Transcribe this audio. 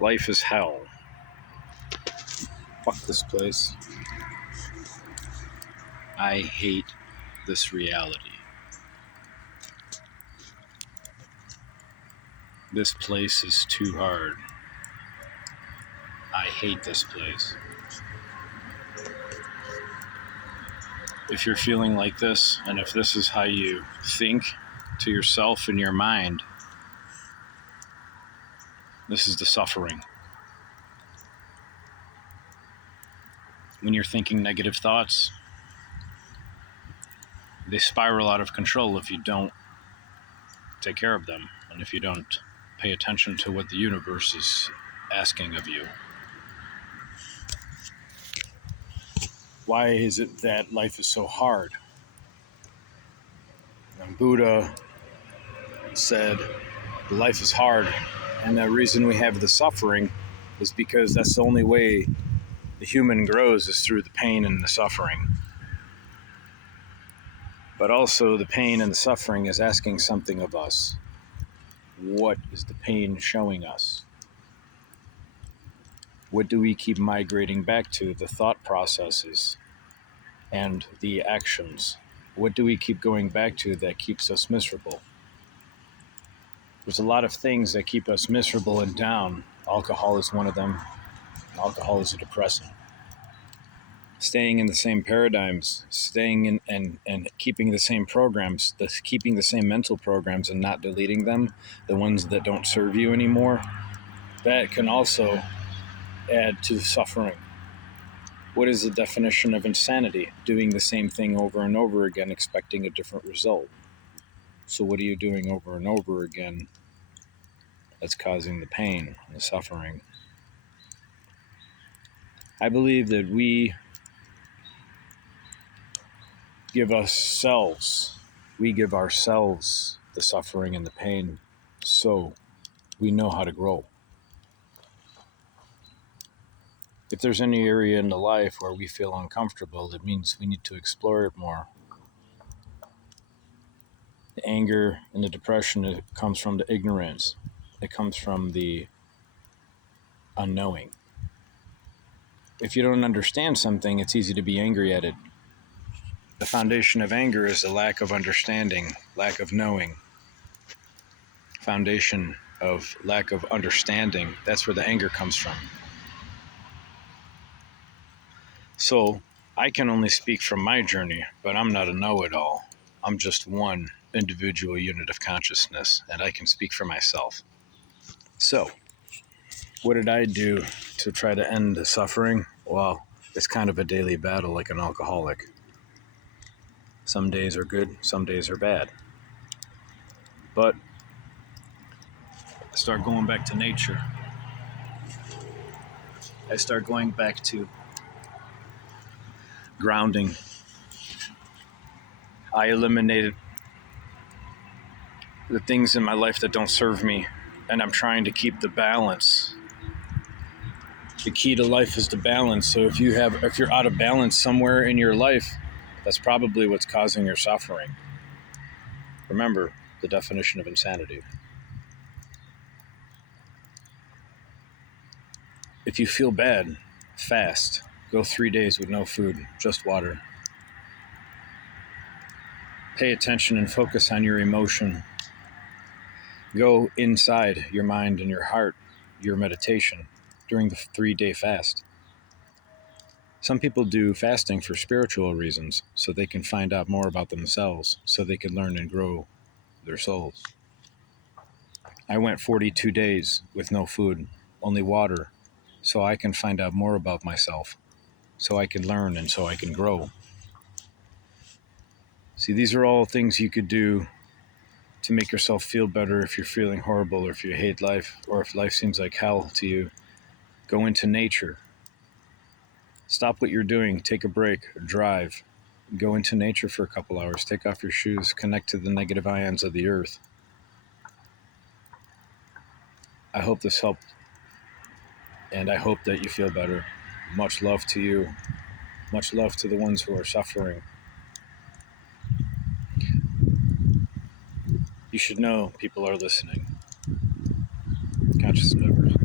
Life is hell. Fuck this place. I hate this reality. This place is too hard. I hate this place. If you're feeling like this, and if this is how you think to yourself in your mind, this is the suffering. When you're thinking negative thoughts, they spiral out of control if you don't take care of them, and if you don't pay attention to what the universe is asking of you. Why is it that life is so hard? And Buddha said life is hard, and the reason we have the suffering is because that's the only way the human grows is through the pain and the suffering. But also the pain and the suffering is asking something of us. What is the pain showing us? What do we keep migrating back to? The thought processes and the actions. What do we keep going back to that keeps us miserable? There's a lot of things that keep us miserable and down. Alcohol is one of them. Alcohol is a depressant. Staying in the same paradigms, staying in and keeping the same programs, keeping the same mental programs and not deleting them, the ones that don't serve you anymore, that can also add to the suffering. What is the definition of insanity? Doing the same thing over and over again, expecting a different result. So what are you doing over and over again that's causing the pain and the suffering? I believe that we give ourselves the suffering and the pain so we know how to grow. If there's any area in the life where we feel uncomfortable, that means we need to explore it more. The anger and the depression, it comes from the ignorance. It comes from the unknowing. If you don't understand something, it's easy to be angry at it. The foundation of anger is a lack of understanding, lack of knowing. Foundation of lack of understanding, that's where the anger comes from. So, I can only speak from my journey, but I'm not a know-it-all. I'm just one individual unit of consciousness, and I can speak for myself. So, what did I do to try to end the suffering? Well, it's kind of a daily battle like an alcoholic. Some days are good, some days are bad. But I start going back to nature. I start going back to grounding. I eliminated the things in my life that don't serve me, and I'm trying to keep the balance. The key to life is the balance. So if you're out of balance somewhere in your life, that's probably what's causing your suffering. Remember the definition of insanity. If you feel bad, fast. Go 3 days with no food, just water. Pay attention and focus on your emotion. Go inside your mind and your heart, your meditation, during the 3-day fast. Some people do fasting for spiritual reasons, so they can find out more about themselves, so they can learn and grow their souls. I went 42 days with no food, only water, so I can find out more about myself, so I can learn and so I can grow. See, these are all things you could do to make yourself feel better if you're feeling horrible, or if you hate life, or if life seems like hell to you. Go into nature. Stop what you're doing, take a break, drive. Go into nature for a couple hours, take off your shoes, connect to the negative ions of the earth. I hope this helped, and I hope that you feel better. Much love to you. Much love to the ones who are suffering. You should know people are listening. Conscious members.